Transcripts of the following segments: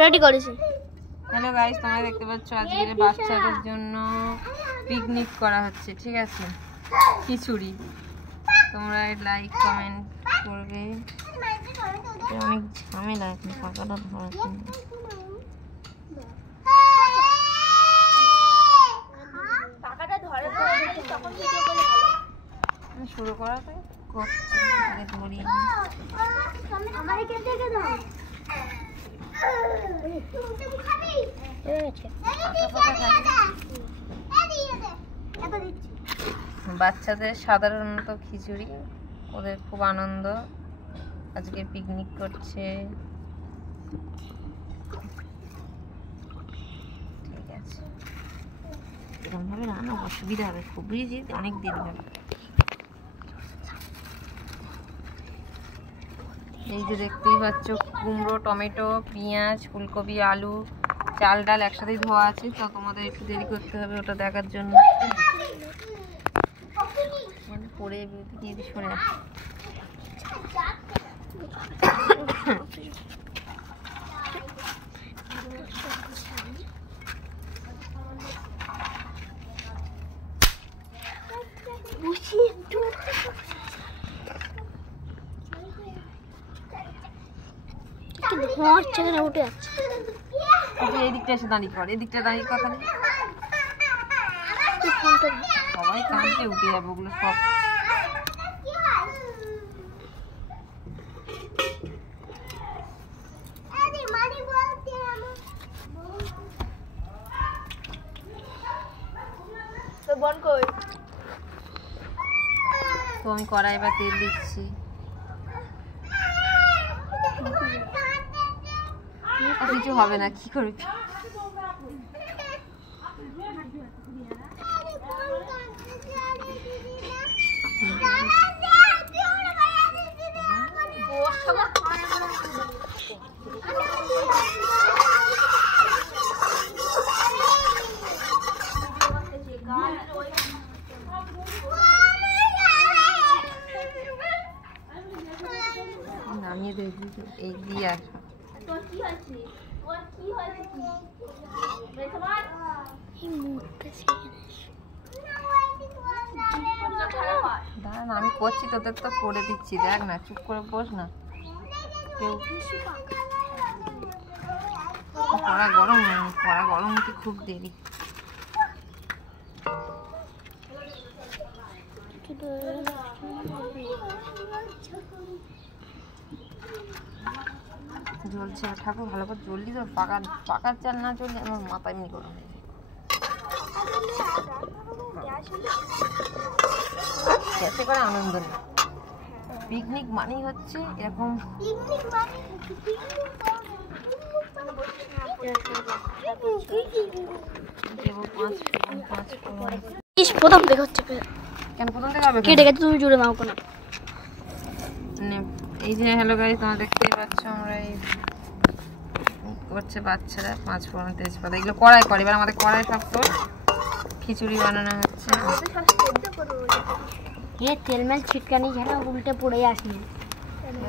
Ready করেছি। Hello guys, তোমরা দেখতে পাচ্ছ আজকে বাচ্চাদের জন্য পিকনিক করা হচ্ছে, ঠিক আছে? খিচুড়ি। তোমরা লাইক কমেন্ট করবে। অনেক ঝামেলা এখন পাকাটা ধরার জন্য। শুরু করাতে করছে ধরি বাচ্চাদের সাধারণত খিচুড়ি, ওদের খুব আনন্দ, আজকে পিকনিক করছে। ঠিক আছে, এরকম ভাবে রান্না অসুবিধা হবে, খুবই যে অনেক দেরি হবে। এই যে দেখতেই পাচ্ছ কুমড়ো, টমেটো, পেঁয়াজ, ফুলকপি, আলু, চাল ডাল একসাথেই ধোয়া আছে, তো তোমাদের একটু দেরি করতে হবে ওটা দেখার জন্য। পরে দিয়ে সরে উঠে যাচ্ছে। এই দিকটা এসে দাঁড়িয়ে কর, এই দিকটা দাঁড়িয়ে কথা নেই, সবাই কাঁদতে উঠে যাবে ওগুলো সব। তো আমি কড়াই বা তেল দিচ্ছি। কিছু হবে না, কি করবি? নামিয়ে দেখবি এই দিয়ে আসা। দাঁড়া, আমি করছি তোদের তো করে দিচ্ছি, দেখ না, চুপ করে বস না। কেউ কড়া গরম হতে খুব দেরি। জ্বলছে ঠাকুর, ভালো করে জ্বললি তো, পাকার চাল না জ্বললে আমার মাথা এমনি গরম হয়ে যায়। গ্যাসে করে আনন্দ নেই। পিকনিক মানেই হচ্ছে এরকম। প্রথম থেকে হচ্ছে কেন প্রথম থেকে হবে? কেটে গেছে, তুমি জুড়ে দাও কোনো। এই যে হ্যালো গাইস, তোমরা দেখতেই পাচ্ছ আমরা এই করছে বাচ্চারা 5 ফোড়ন তেজপাতা, এগুলো কড়াই করে। এবার আমাদের কড়াই সব করে খিচুড়ি বানানো হচ্ছে। তেল মেল ছিটকানি ঝাড়া উল্টে পড়ে আসনি।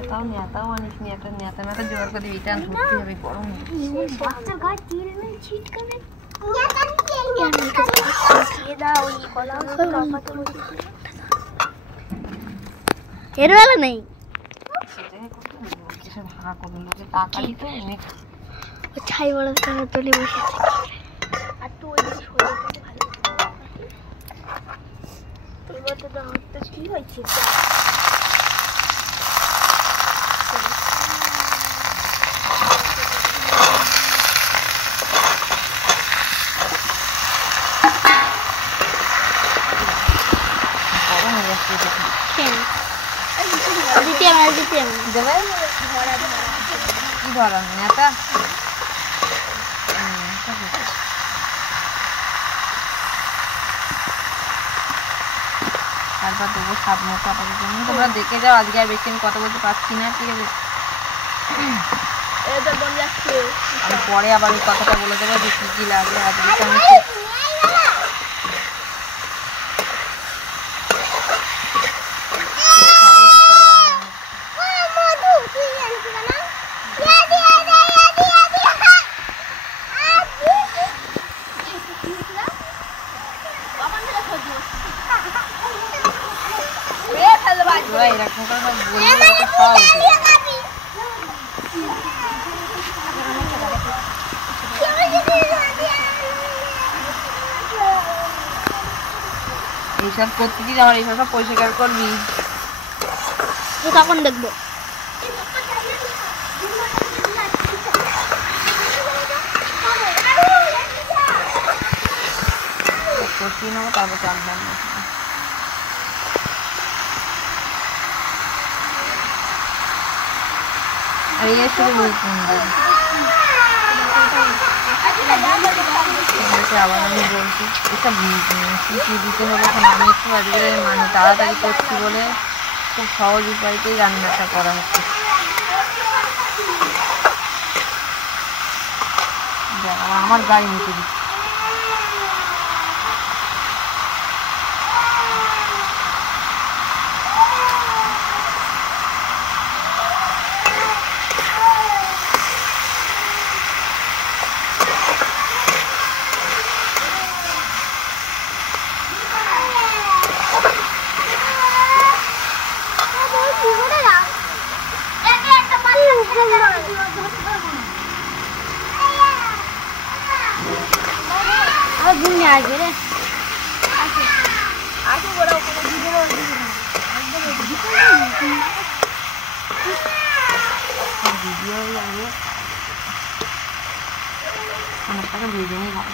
তাও নেতাও আনিস নি, একটা নেতা জোগাড় করে দিবি, এটা ধরতে হবে গরম। বাচ্চার গায়ে তেল মেল ছিটকানি এর বেলা নেই, ছাই বড় তলে বসে আর তো ওই কি হয়েছে? তারপর দেবো স্বাদ মতো। তোমরা দেখে যাও, আজকে আর বেশি কথা বলতে পারছি না, ঠিক আছে? আমি পরে আবার ওই কথাটা বলে দেবো যে কি কি লাগবে। আজকে আমি এইসব প্রতিদিন আমার এইসব সব পরিষ্কার করবি। তখন দেখবো। কষিয়ে নেবো, তারপর চাল ঢালবো। আর এই শুধু আবার আমি বলছি এসব কি দিতে হবে, এখন আমি একটু আজকে মানে তাড়াতাড়ি করছি বলে খুব সহজ উপায়তেই রান্নাটা করা হচ্ছে। আমার গাড়ি নিতে দিচ্ছি। অনেকটাকে ভেজে নিই ভালো।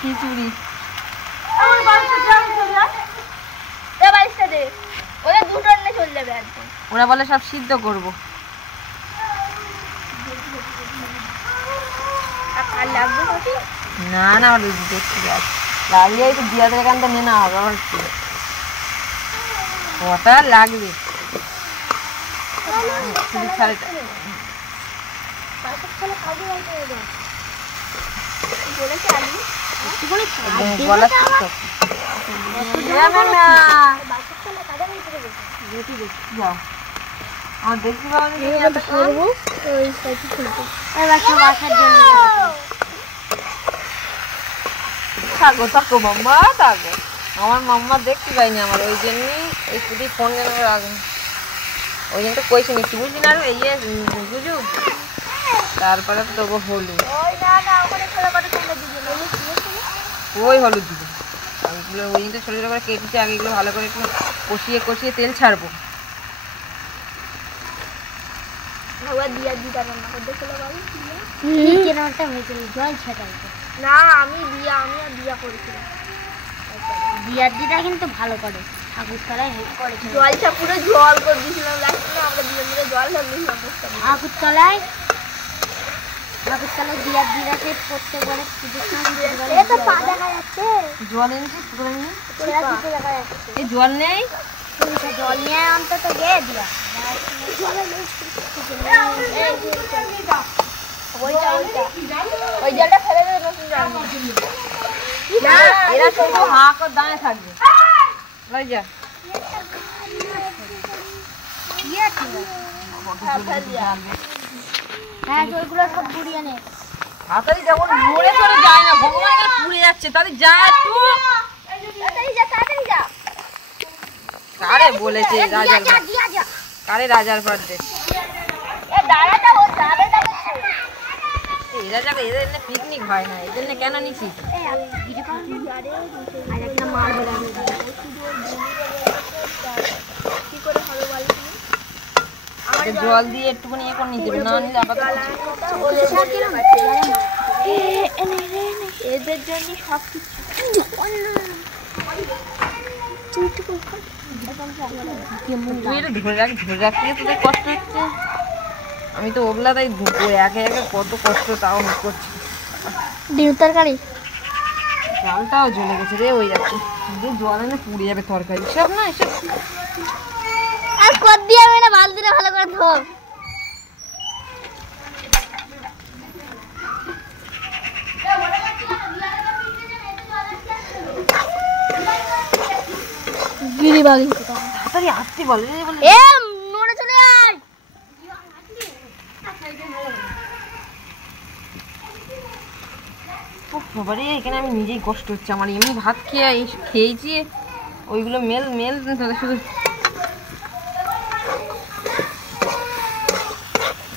খিচুড়ি ওরা বলে সব সিদ্ধ করবো। না না দেখতে লাগলে একটু দিয়াদের এখানটা নিয়ে না হবে আমার কটা লাগবে। আমার দেখতে থাকো থাকো মাম্মা থাকো। আমার মাম্মা দেখতে পাইনি আমার, ওই জন্যই ওই শুধু ফোন কেন রাখুন, ওই জন্য তো কইছে নিচ্ছি বুঝলি না এই যে বুঝু। তারপরে তো তোকে হলুদ, ওই হলুদ দিবে ওইগুলো, ওই জন্য ছোটো ছোটো করে কেটেছে আগে, এগুলো ভালো করে একটু কষিয়ে কষিয়ে তেল ছাড়বো। না আমি বিয়া করেছিলাম, বিয়ার দিদা কিন্তু ভালো করে ঠাকুরতলায় হেল্প করেছে, জলটা পুরো জল করে দিয়েছিলাম লাগছে না, আমরা দুজন মিলে জল ঢালছিলাম ঠাকুরতলায় বিয়ার দিদাকে প্রত্যেক বারে জল এনেছিস এই জল নেই, জল নিয়ে অন্তত গিয়ে দিয়া ওই জলটা ফেলে দেবে, নতুন জল এরা শুধু হাঁ করে দাঁড়িয়ে থাকবে। যা তাড়াতাড়ি যেমন মরে চলে যায় না, ভগবান পুড়ে যাচ্ছে, তাহলে যা একটু কারে বলেছে রাজার, কারে রাজার বার্থডে এরা যাবে, এদের এনে পিকনিক হয় না, এদের কেন নিছিস? জল দিয়ে একটুখানি ইয়ে করে নিতে হবে, না নিলে আবার এদের জন্য সব কিছু ধরে রাখতে তোদের কষ্ট হচ্ছে, আমি তো ওগুলা তাই একে একে কত কষ্ট তাও করছি। ডিম তরকারি চালটাও জ্বলে গেছে রে, ওই যাচ্ছে জল এনে পুড়ে যাবে তরকারি সব না এসব। আর কত দিয়ে আমি না বালতিটা ভালো করে ধো, গিরি বাগি তাড়াতাড়ি আসতে বলে এ নড়ে চলে আয়। সবারই এখানে আমি নিজেই কষ্ট হচ্ছে আমার, এমনি ভাত খেয়ে খেয়েছি ওইগুলো মেল শুধু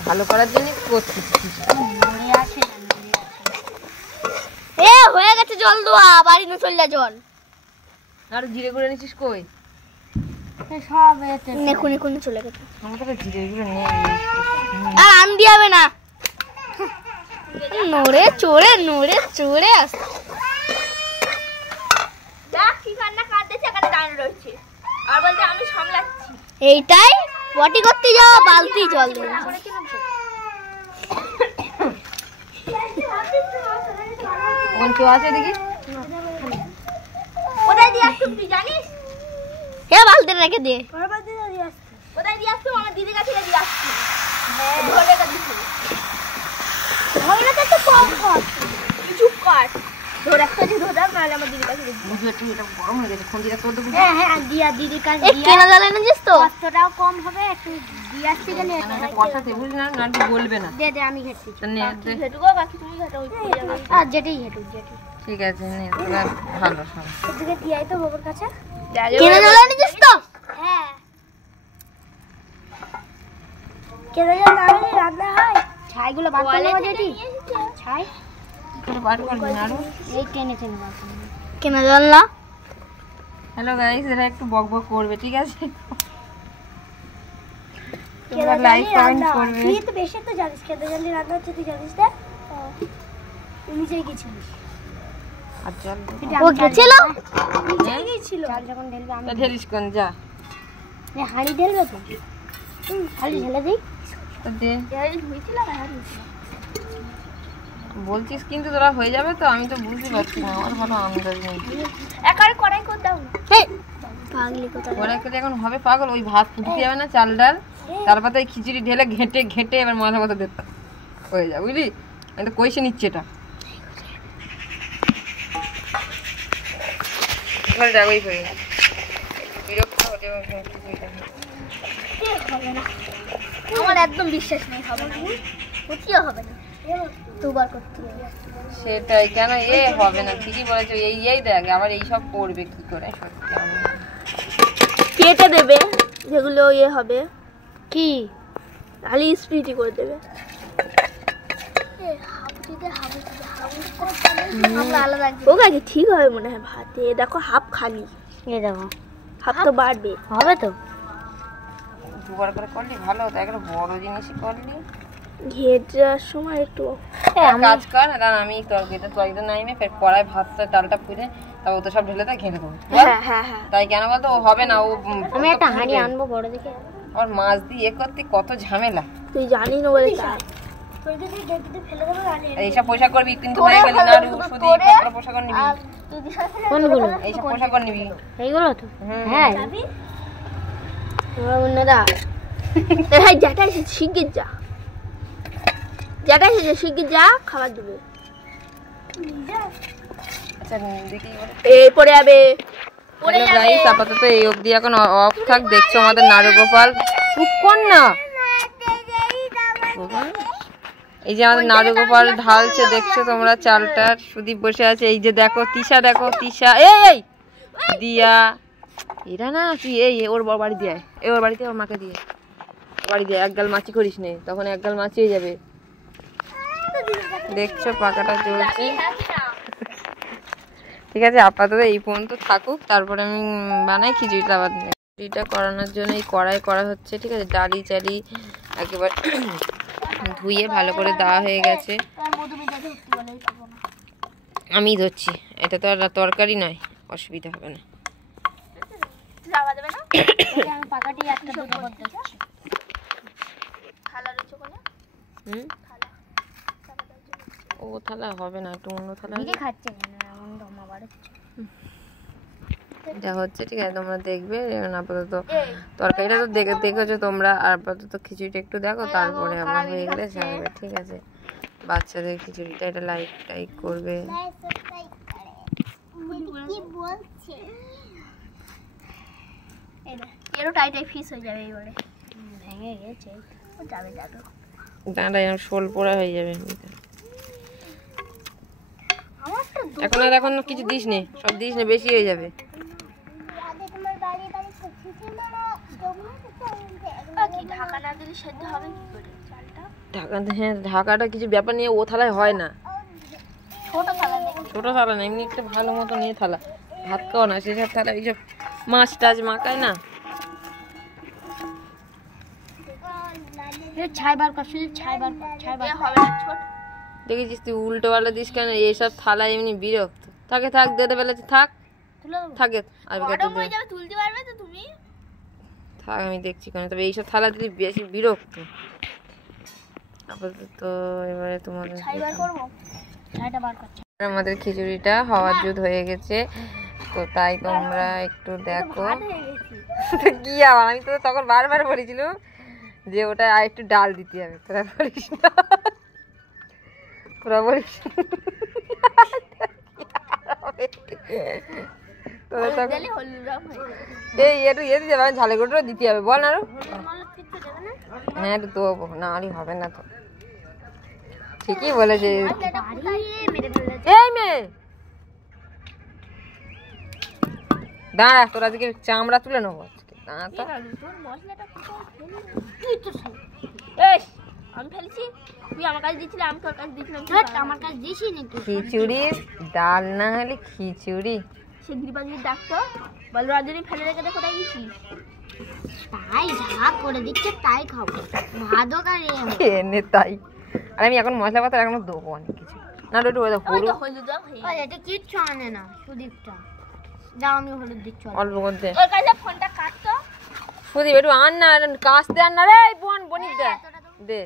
ভালো করার জন্য করছি। হয়ে গেছে জল দেওয়া, বাড়ি না চলে জল। আর জিরে গুঁড়ো নিচ্ছিস কই? সব এখুনি চলে গেছে। আমার কাছে জিরে গুঁড়ো নেই। আর আম দিয়াবে না, নড়ে চড়ে আসছে। এইটাই পটি করতে যাওয়া, বালতি জল দেবে। কোন কেউ আছে দেখি? কোথায় দিয়ে আসছো তুই জানিস? বালতি রেখে দিয়ে কোথায় দিয়ে আসছো? আমার দিদির কাছে দিয়ে আসছি। ধরে দিচ্ছি তো কম কর, কিছু কাট ধরে একটা দিয়ে ধরে নাহলে আমার দিদির কাছে একটু এটা গরম হয়ে গেছে, খন্দিটা তোর দেবো। হ্যাঁ দিয়া দিদির কাছে কেনা জল এনেছিস তো, কষ্টটাও কম হবে। একটু দিয়ে আসছি গেলে কষাতে বুঝলি না, না বলবে না। দে আমি ঘেটছি। ঘেটুকো বাকি তুমি ঘেটো, আর যেটাই ঘেটুক যেটি ঠিক আছে নে, তোরা ভালো সব। এদিকে দিয়াই তো বাবার কাছে কেনা জল এনেছিস তো? হ্যাঁ কেনা জল না হলে রান্না হয়। ছাইগুলো বার করে নেওয়া যেটি ছাই করে বার করবি না আরো এই টেনে বার করবি। কেনা জল না। হ্যালো গাইস, এরা একটু বকবক করবে, ঠিক আছে? তোমরা লাইক কমেন্ট করবে। তুই তো বেশি তো জানিস কেনা জল রান্না হচ্ছে, তুই জানিস না? তুই নিজেই গেছিলিস। আর জল ও গেছিল, নিজেই গেছিল। জল যখন ঢেলবে আমি ঢেলিস কোন যা হাঁড়ি ঢেলবে তো, হাঁড়ি ঢেলে দিই তো দে। হয়েছিল না হাঁড়ি বলছিস কিন্তু তোরা হয়ে যাবে তো? আমি তো বুঝতে পারছি না, আমার ভালো আন্দাজ নেই। একারে কড়াই করতে দাও না, পাগলি কোথায় কড়াই করে এখন হবে পাগল। ওই ভাত ফুটতে যাবে না, চাল ডাল, তারপর তো খিচুড়ি ঢেলে ঘেটে এবার মাথা কথা দিতে হয়ে যাবে, বুঝলি? আমি তো কইসে নিচ্ছি এটা। আমার একদম বিশ্বাস নেই, হবে না, কোথাও হবে না, দুবার করতে হবে। সেটাই কেন হবে না, ঠিকই বলেছো। এই দেখ আবার এইসব করবে কি করে, সত্যি আমি কেটে দেবে যেগুলো হবে কি, খালি স্পিডি করে দেবে। ও কাছে ঠিক হবে মনে হয় ভাতে। দেখো হাফ খালি, দেখো হাফ তো বাড়বে, হবে তো। দুবার করে করলি ভালো হতো, একটা বড় জিনিসই করলি। ঘেটার সময় একটু কাজ কর, আমি তরকারিটা নাইমে ফের কড়াই ভাতটা ডালটা পুড়ে তারপর তো সব ঢেলে ঘেটে দেবো। তাই কেন বলতো? ও হবে না, ও আমি একটা হাঁড়ি আনবো বড় দেখে। আর মাছ দিয়ে করতে কত ঝামেলা, তুই জানিস না বলে এইসব পোশাক করবি কিন্তু না গেলি না, আর শুধু পোশাক নিবি। কোনগুলো? এইসব পোশাক নিবি, এইগুলো তো। হ্যাঁ তোমরা বন্ধুরা যেটা শিগগির যা, যেটা শিগগির যা, খাবার দেবে। আচ্ছা দেখি এই পড়ে যাবে। গাইস আপাতত এই অবধি এখন অফ থাক। দেখছো আমাদের নারুগোপাল, চুপ কর না। এই যে আমাদের নারুগোপাল ঢালছে, দেখছো তোমরা চালটা। সুদীপ বসে আছে, এই যে দেখো তিশা, দেখো তিশা, এই দিয়া, এরা না তুই ওর বাড়ি দিয়ে ওর বাড়িতে ওর মাকে দিয়ে বাড়ি দিয়ে একগাল মাছি করিস নে, তখন একগাল মাছি হয়ে যাবে। দেখছো পাকাটা চলছে, ঠিক আছে? আপাতত এই পর্যন্ত থাকুক, তারপরে আমি বানাই খিচুড়িটা। আবার খিচুড়িটা করানোর জন্য এই কড়াই করা হচ্ছে, ঠিক আছে? ডালি চালি একেবারে ধুয়ে ভালো করে দেওয়া হয়ে গেছে। আমি ধরছি, এটা তো আর তরকারি নয়, অসুবিধা হবে না। ও থালা হবে না, একটু অন্য থালা যা হচ্ছে, ঠিক আছে? তোমরা দেখবে। আপাতত তরকারিটা তো দেখেছো তোমরা, আর আপাতত খিচুড়িটা একটু দেখো, তারপরে আবার হয়ে গেলে যাবে, ঠিক আছে? বাচ্চাদের খিচুড়িটা এটা লাইক করবে। ডাঁটা শোল পোড়া হয়ে যাবে। এখন কিছু দিস নে, সব দিস নে, বেশি হয়ে যাবে। ঢাকা না দিলে সেদ্ধ হবে কি করে চালটা? ঢাকা, হ্যাঁ ঢাকাটা কিছু ব্যাপার নিয়ে ও থালায় হয় না, ছোট থালা নেই, ছোট থালা না, এমনি একটা ভালো মতো নিয়ে থালা, ভাত খাও না সেসব থালা, এইসব মাছ টাছ মাখায় না। ছাই বার কর, শুধু ছাই বার কর, ছাই বার হবে না ছোট। দেখেছিস তুই উল্টো পাল্টা দিস কেন? এইসব থালা এমনি বিরক্ত থাকে, থাক দিতে বেলাতে থাক, থাকে আর তুলতে পারবে তো তুমি? থাক, আমি দেখছি কেন, তবে এইসব থালা দিলে বেশি বিরক্ত। আপাতত এবারে তোমাদের আমাদের খিচুড়িটা হওয়ার জুত হয়ে গেছে, তো তাই তোমরা একটু দেখো। কি আবার, আমি তো তখন বারবার বলেছিলাম যে ওটা আর একটু ডাল দিতে হবে, তোরা বলিস না, তোরা বলিস এই একটু ইয়ে দিতে হবে, ঝালে গুঁড়ো দিতে হবে, বল না আরো। হ্যাঁ একটু দেবো, না হলে হবে না তো, ঠিকই বলেছে। এই মেয়ে দাঁড়া, তোর আজকে চামড়া তুলে নেবো আজকে, দাঁড়া তো। আমি ফেলছি, তুই আমার কাছে দিয়েছিলি, আমি তোর কাছে দিয়েছিলাম, আমার কাছে দিয়েছি নাকি? খিচুড়ির ডাল না হলে খিচুড়ি, সে গিরিবাজির ডাকতো, বল রাজনী ফেলে রেখে দেখো, কোথায় গেছি? তাই যা করে দিচ্ছে তাই খাবো, ভাদো গাড়ি এনে তাই। আর আমি এখন মশলা পাতা এখনো দেবো অনেক কিছু, না একটু হলুদ দাও, এটা কিচ্ছু আনে না, সুদীপটা দাও, আমি হলুদ দিচ্ছি অল্প করতে। ওর কাছে ফোনটা কাটতো, সুদীপ একটু আন না, কাস্তে আন না রে, বোন বনিক দে দে।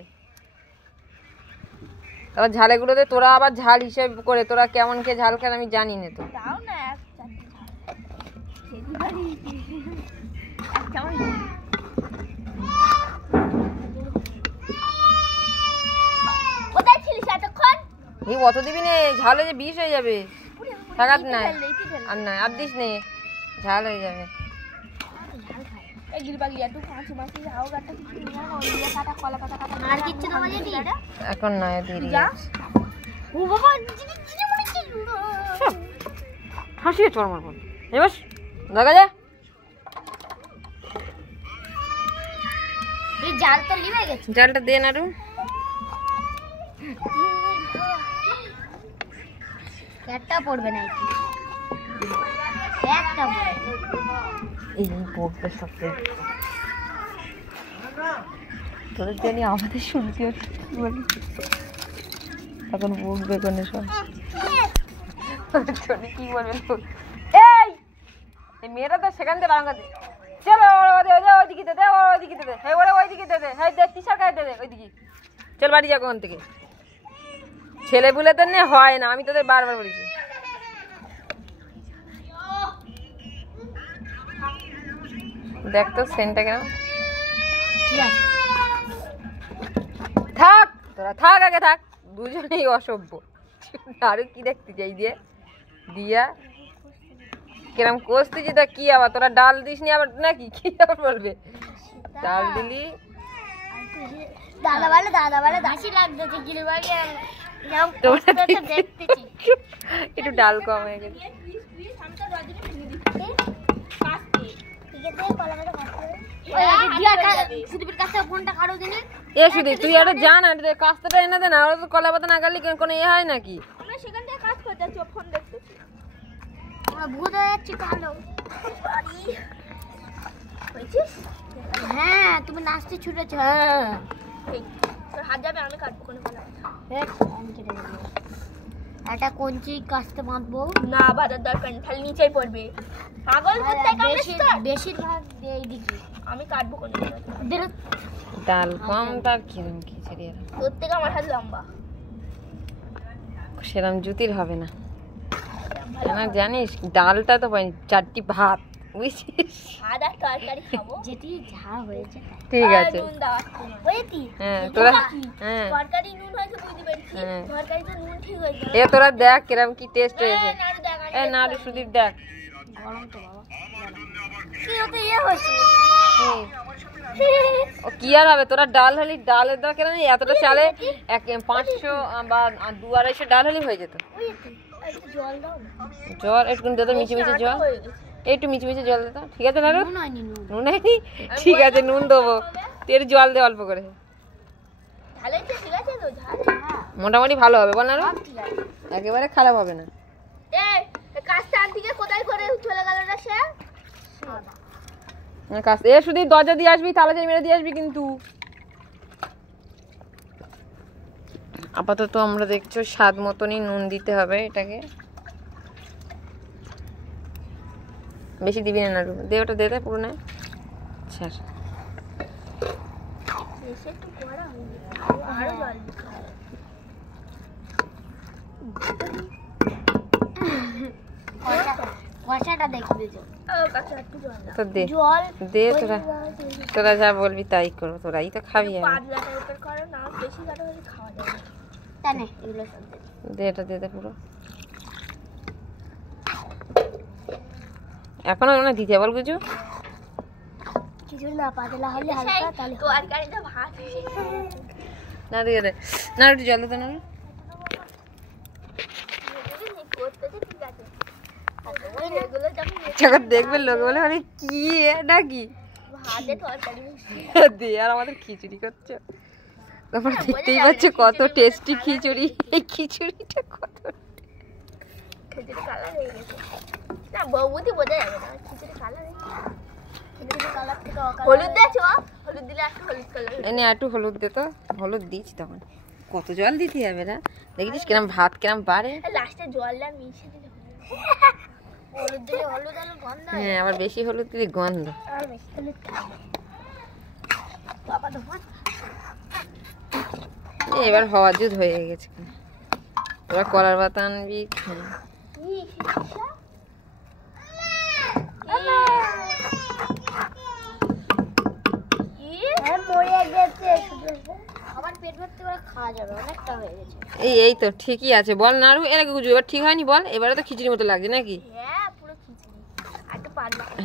তারপর ঝালে গুলো দে, তোরা আবার ঝাল হিসেব করে, তোরা কেমন কে ঝাল খান আমি জানি না তো। দাও না এক চামচ, কোথায় ছিলিস এতক্ষণ? এই অত দিবি নে, ঝালে যে বিষ হয়ে যাবে, থাকাত না আর না আর দিস নে, ঝাল হয়ে যাবে। এখন নয় দেরি আছে, হাসিয়ে চল আমার বোন, এবার দেখা যায় জাল তো লিবে গেছে, জালটা দে না, একটা পড়বে না, একটা এই পড়বে সবচেয়ে তোদের জানি আমাদের শুনতে হচ্ছে, বলি এখন বকবে কোনে সব, কি বলবে এই মেয়েরা তো সেখান থেকে বাংলাতে চলো ওইদিকে দে, ওইদিকে দে, হ্যাঁ ওরা ওইদিকে দে, হ্যাঁ দেখ টিশার গায়ে দে, ওইদিকে চল বাড়ি যা, কোন থেকে ছেলে বুলে তো নে হয় না, আমি তোদের বারবার বলেছি। দেখ তো সেন্টটা কেন, ঠিক আছে থাক তোরা থাক, আগে থাক, দুজনেই অসভ্য। আরো কি দেখতে চাই দিয়ে দিয়া কিরম কষতেছি, তা কি আবার তোরা ডাল দিস নি আবার নাকি, কি আবার বলবে ডাল দিলি? দাদা বলে দাসি লাগতেছে, গিরিবাড়ি একটু ডাল কম হয়ে গেছে। এ শুধু তুই একটা জান, কাজটা এনে দে না, ওরা তো কলা পাতা না গালি কোনো ইয়ে হয় নাকি? সেখান থেকে কাজ করতে যাচ্ছি, ফোন দেখতেছি, ভূত হয়ে যাচ্ছি কালো। হ্যাঁ তুমি নাচতে ছুটেছ, হ্যাঁ তোর হাত যাবে, আমি কাটবো কোনো একটা কঞ্চি কাটতে বাঁধবো না, বাঁধার দরকার নেই, খালি নিচেই পড়বে, পাগল বেশিরভাগ এইদিকে আমি কাটবো কোনো ডাল কম, তার কিরম খিচুড়ি তোর থেকে আমার হাত লম্বা, সেরম জুতির হবে না, কেন জানিস ডালটা তো পাই, 4টি ভাত বুঝছিস, ভাত আর তরকারি খাবো, যেটি যা হয়েছে ঠিক আছে। হ্যাঁ তোরা, হ্যাঁ তরকারি নুন হয়েছে বুঝতে পেরেছি, তরকারিতে নুন ঠিক হয়েছে, এ তোরা দেখ কিরম কি টেস্ট হয়েছে, এ না রে সুদীপ দেখ গরম তো বাবা, কি হতে ইয়ে হচ্ছে, ও কি আর হবে, তোরা ডাল হলি, ডালের দরকার নেই, এতটা চালে 500 বা 200-250 ডাল হলি হয়ে যেত। জল একটু দে তো, মিচি মিচি জল, একটু মিচি মিচি জল দে তো, ঠিক আছে না? নুন হয়নি, ঠিক আছে নুন দেবো, তুই একটু জল দে অল্প করে, মোটামুটি ভালো হবে বল না, একেবারে খারাপ হবে না। শুধু দরজা দিয়ে আসবি, তালা মেরে দিয়ে আসবি কিন্তু। আপাতত আমরা দেখছো স্বাদ মতনই নুন দিতে হবে এটাকে, বেশি দিবি না নাড়ু, দে ওটা দে পুরো না। আচ্ছা দে, তোরা যা বলবি তাই করো, তোরাই তো খাবি। দে এটা দে পুরো, এখনো না দিতে বল গুজু, না পাতলা হলে হালকা, তাহলে তরকারিটা ভাত না দিয়ে দে না, একটু জল দে না। দেখবে লোক বলে মানে কি এটা কি দে, আর আমাদের খিচুড়ি করছো, তারপর দেখতেই পাচ্ছ কত টেস্টি খিচুড়ি। এই খিচুড়িটা কত এনে একটু হলুদ দে তো, হলুদ দিচ্ছি তখন কত জল দিতে হবে না, দেখেছিস কিরম ভাত কিরম বাড়ে। হ্যাঁ আবার বেশি হলুদ দিলে গন্ধ। এবার হওয়া জুদ হয়ে গেছে, এবার কলার পাতা আনবি। এই তো ঠিকই আছে বল নাড়ু, এর আগে গুজু এবার ঠিক হয়নি বল, এবারে তো খিচুড়ির মতো লাগছে নাকি?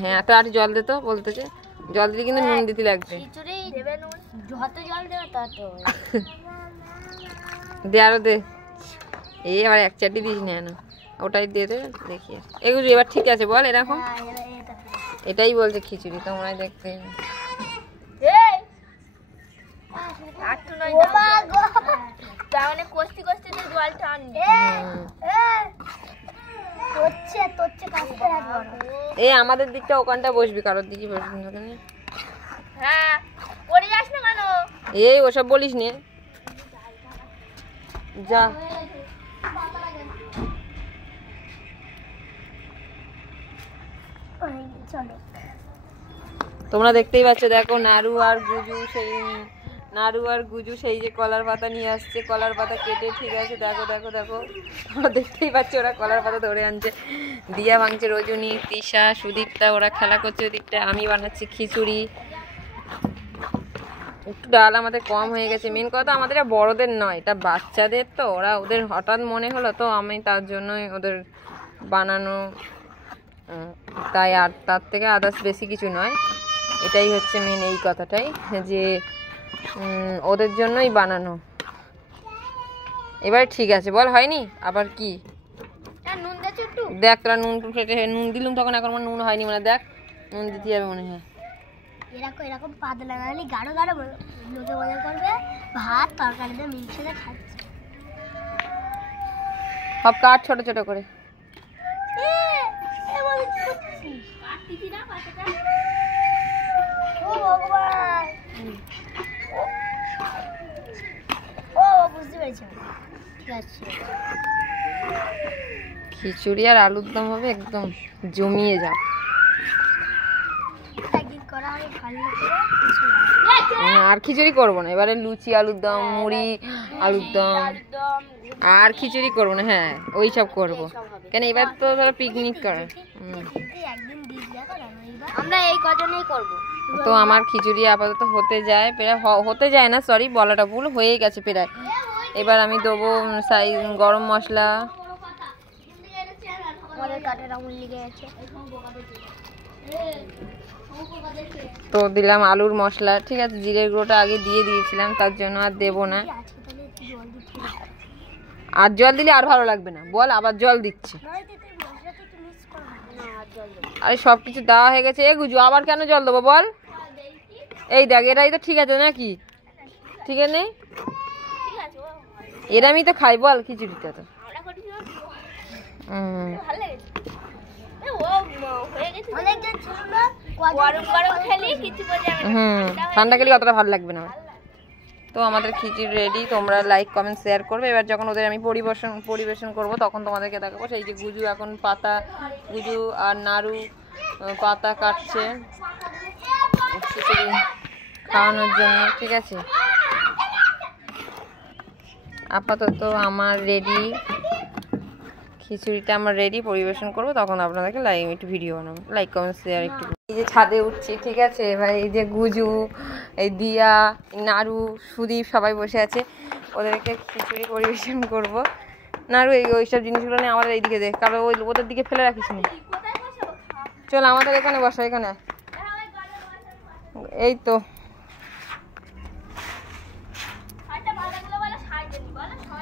হ্যাঁ তো আর জল দে তো, বলতেছে জল দিলে কিন্তু নুন দিতে লাগবে। দে আরো দে, এই আবার এক চাটি দিস না, ওটাই দিয়ে দে দেখি। এগুলো এবার ঠিক আছে বল এরকম, এটাই বলছে খিচুড়ি, তোমরাই দেখতে। এই আমাদের দিকটা ওখানটা বসবি, কারোর দিকে বসবি না। এই ওসব বলিস নে, যা। তোমরা দেখতেই পাচ্ছ, দেখো নাড়ু আর গুজু সেই যে কলার পাতা নিয়ে আসছে, কলার পাতা কেটে ঠিক আছে। দেখো দেখো দেখো, তোমরা দেখতেই পাচ্ছ ওরা কলার পাতা ধরে আনছে, দিয়া ভাঙছে রজনী, তৃষা, সুদীপ্তা, ওরা খেলা করছে ওদিকটা, আমি বানাচ্ছি খিচুড়ি। একটু ডাল আমাদের কম হয়ে গেছে, মেন কথা আমাদের বড়দের নয়, এটা বাচ্চাদের, তো ওরা ওদের হঠাৎ মনে হলো তো আমি তার জন্যই ওদের বানানো, তাই আর তার থেকে আদার্স বেশি কিছু নয়। এটাই হচ্ছে মেন এই কথাটাই, যে ওদের জন্যই বানানো। এবারে ঠিক আছে বল, হয়নি আবার কি? দেখ তোরা নুন নুন দিলুম তখন, এখন নুন হয়নি মানে, দেখ নুন দিতে যাবে মনে হয়। এরকম পাতলা নাহলে গাঢ় গাঢ় লোকে মনে করবে ভাত তরকারিতে মিশিয়ে খাচ্ছে। সব কাট ছোট ছোট করে। খিচুড়ি আর আলুর দম হবে একদম জমিয়ে যাও। আর খিচুড়ি করবো না, এবারে লুচি আলুর দম, মুড়ি আলুর দম, আর খিচুড়ি করবো না। হ্যাঁ ওই সব করবো, কেন এবার তো ধরো পিকনিক করে, আমরা এই কজনেই করবো। তো আমার খিচুড়ি আপাতত হতে যায়, প্রায় হতে যায় না, সরি বলাটা ভুল, হয়ে গেছে প্রায়। এবার আমি দেবো গরম মশলা, তো দিলাম আলুর মশলা, ঠিক আছে। জিরের গুঁড়োটা আগে দিয়ে দিয়েছিলাম, তার জন্য আর দেবো না। আর জল দিলে আর ভালো লাগবে না বল, আবার জল দিচ্ছে। আরে সব কিছু দেওয়া হয়ে গেছে, এ গুজু আবার কেন জল দেবো বল? এই দেখ এটাই তো ঠিক আছে নাকি? ঠিক আছে, এরামই তো খাই বল খিচুড়িটা তো। ঠান্ডা খেলে অতটা ভালো লাগবে না। তো আমাদের খিচুড়ি রেডি, তোমরা লাইক কমেন্ট শেয়ার করবে। এবার যখন ওদের আমি পরিবেশন করব তখন তোমাদেরকে দেখাবো। সেই যে গুজু এখন পাতা, গুজু আর নাড়ু পাতা কাটছে খিচুড়ি খাওয়ানোর জন্য, ঠিক আছে। আপাতত আমার রেডি, খিচুড়িটা আমার রেডি, পরিবেশন করব তখন আপনাদেরকে একটু ভিডিও বানাবো, লাইক কমেন্ট শেয়ার একটু। এই যে ছাদে উঠছি, ঠিক আছে। এবার এই যে গুজু, এই দিয়া, নাড়ু, সুদীপ সবাই বসে আছে, ওদেরকে খিচুড়ি পরিবেশন করব। নাড়ু এই ওইসব জিনিসগুলো নিয়ে আমাদের এইদিকে দেখ, কারণ ওই ওদের দিকে ফেলে রাখিস না। চল আমাদের এখানে বসা, এখানে। এই তো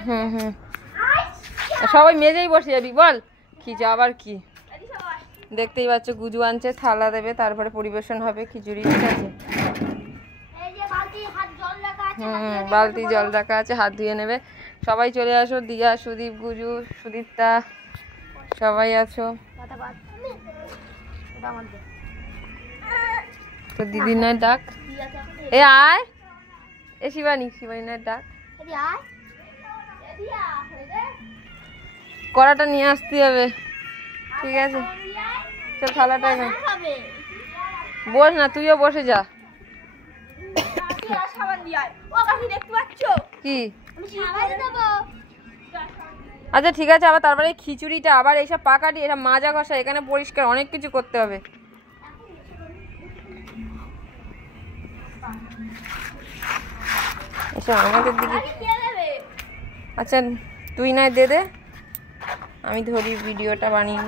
হুম সবাই মেজেই বসে যাবি বল, কি আবার কি। দেখতেই পাচ্ছ গুজু আনছে, থালা দেবে, তারপরে পরিবেশন হবে খিচুড়ি, ঠিক আছে। বালতি জল রাখা আছে, হাত ধুয়ে নেবে। সবাই চলে আসো, দিয়া, সুদীপ, গুজু, সুদীপ্তা, সবাই আছো। তো দিদির নয় ডাক, এ আয়, এ শিবানী নয় ডাক, কড়াটা নিয়ে আসতে হবে, ঠিক আছে। চল থালাটা না, বস না, তুইও বসে যা। কি আচ্ছা ঠিক আছে, আবার তারপরে খিচুড়িটা, আবার এইসব পাকাটি, এটা মাজা ঘষা, এখানে পরিষ্কার অনেক কিছু করতে হবে। এসব আমাদের দিকে, আচ্ছা তুই নয় দে দে, আমি ধরি ভিডিওটা বানিয়ে।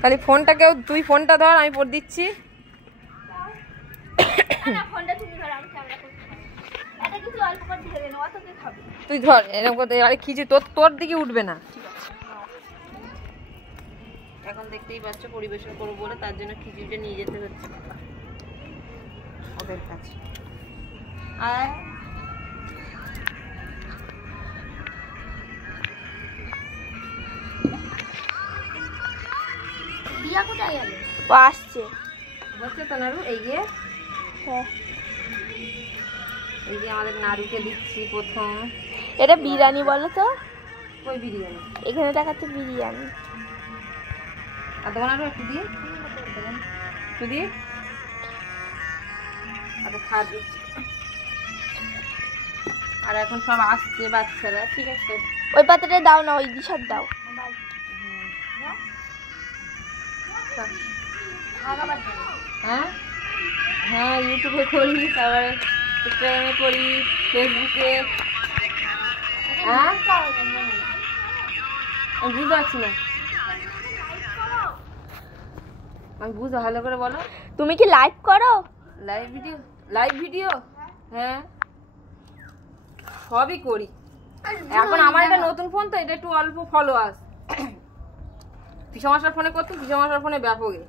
খালি ফোনটাকেও, তুই ফোনটা ধর, আমি পড় দিচ্ছি। তুই ধর এরকম করতে, আরে খিচুড়ি তোর দিকে উঠবে না। এখন দেখতেই পাচ্ছ পরিবেশন করবো বলে, তার জন্য খিচুড়িটা নিয়ে যেতে হচ্ছে ওদের কাছে। আর দিয়া কোথায় গেল? ও আসছে, বলছে তো নাড়ু, এই যে এই যে আমাদের নাড়ুকে দিচ্ছি প্রথম। এটা বিরিয়ানি বলো তো? ওই বিরিয়ানি এখানে দেখাচ্ছে বিরিয়ানি। আর তোমার নাড়ু একটু দিয়ে, একটু দিয়ে আর খাওয়া দিচ্ছি। আর এখন সব আসছে বাচ্চারা, ঠিক আছে। ওই পাত্রটা দাও না, ওই দিশার দাও। হ্যাঁ হ্যাঁ, ইউটিউবে করি, তারপরে ইনস্টাগ্রামে করি, ফেসবুকে। হ্যাঁ আমি বুঝতে পারছি না, আমি বুঝো ভালো করে বলো। তুমি কি লাইভ করো? লাইভ ভিডিও হ্যাঁ সবই করি। এখন আমার এটা নতুন ফোন তো, এটা একটু অল্প ফলোয়ার্স। পিসামাশার ফোনে করতাম, পিসামাশার ফোনে ব্যাপকে।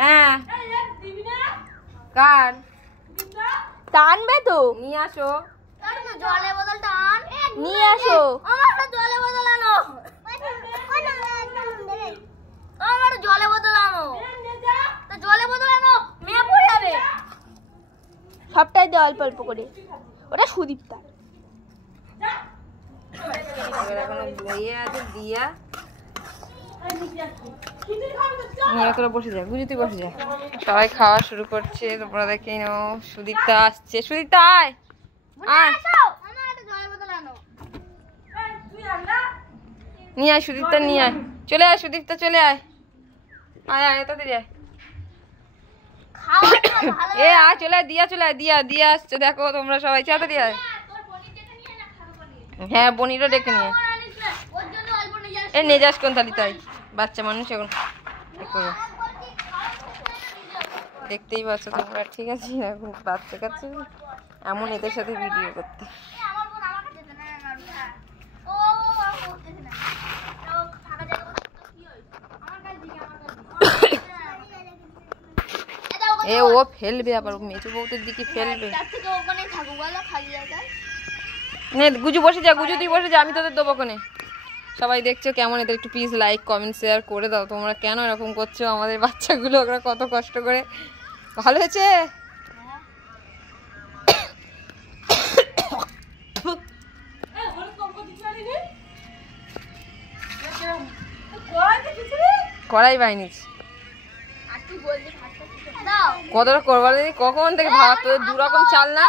হ্যাঁ কার টানবে তো, নিয়ে আসো জলের বোতলটা আন, নিয়ে আসো। আমার জলের বোতল আনো, আমার জলের বোতল আনো, তো জলের বোতল আনো, মেয়ে পড়ে যাবে। সবটাই দে অল্প অল্প করে, ওটা সুদীপ্তা। এখনো ইয়ে আছে দিয়া, নিয়ে করে বসে যা, বুঝি তুই বসে যা। সবাই খাওয়া শুরু করছে, তোমরা দেখে নাও। সুদীপ্তা আসছে, সুদীপ্তা আয় আয়, নিয়ে আয় সুদীপ্তা, নিয়ে আয়, চলে আয় সুদীপ্তা, চলে আয়, আয় আয় তাড়াতাড়ি আয়। এ আয়, চলে আয়, দিয়া চলে আয়, দিয়া আসছে, দেখো তোমরা সবাই তাড়াতাড়ি আয়। হ্যাঁ বনিরও ডেকে নিয়ে, এ নিয়ে যাস কোন তালি, তাই বাচ্চা মানুষ এখন। দেখতেই পাচ্ছ তোমরা, ঠিক আছে। এখন বাচ্চা কাছে এমন এদের সাথে ভিডিও করতে। এ ও ফেলবে আবার, মেজো বউদের দিকে ফেলবে। তার থেকে ওখানে থাকো বলো, খালি জায়গায়। নে গুজু বসে যা, গুজু তুই বসে যা, আমি তোদের দেবো ওখানে। সবাই দেখছো কেমন, এদের একটু প্লিজ লাইক কমেন্ট শেয়ার করে দাও। তোমরা কেন এরকম করছো আমাদের বাচ্চাগুলো, ওরা কত কষ্ট করে। ভালো হয়েছে? করাই বাইনি কতটা করবার, কখন থেকে ভাত, তোদের দু রকম চাল না,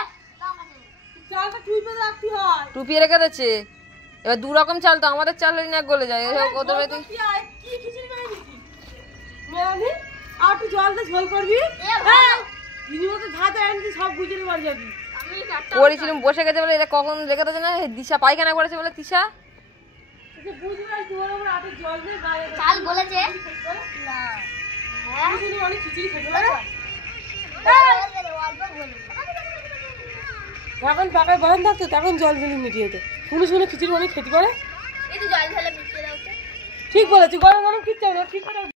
টুপিয়ে রেখে দিচ্ছে। এবার দু রকম চাল তো, আমাদের চাল না গলে যায়। ওদের করেছিলাম বসে গেছে বলে, এটা কখন রেখে দিচ্ছে না। দিশা পায়খানা করেছে বলে তিশা চাল গলেছে এখন পাকায় বরণ থাকতো, তখন জল দিলে মিটিয়ে যেত। শুনে শুনে খিচুড়ি অনেক খেতে পারে। এই তো জল ঢালে মিশিয়ে দাও। ঠিক বলেছি, গরম গরম খিচুড়ি ঠিক করে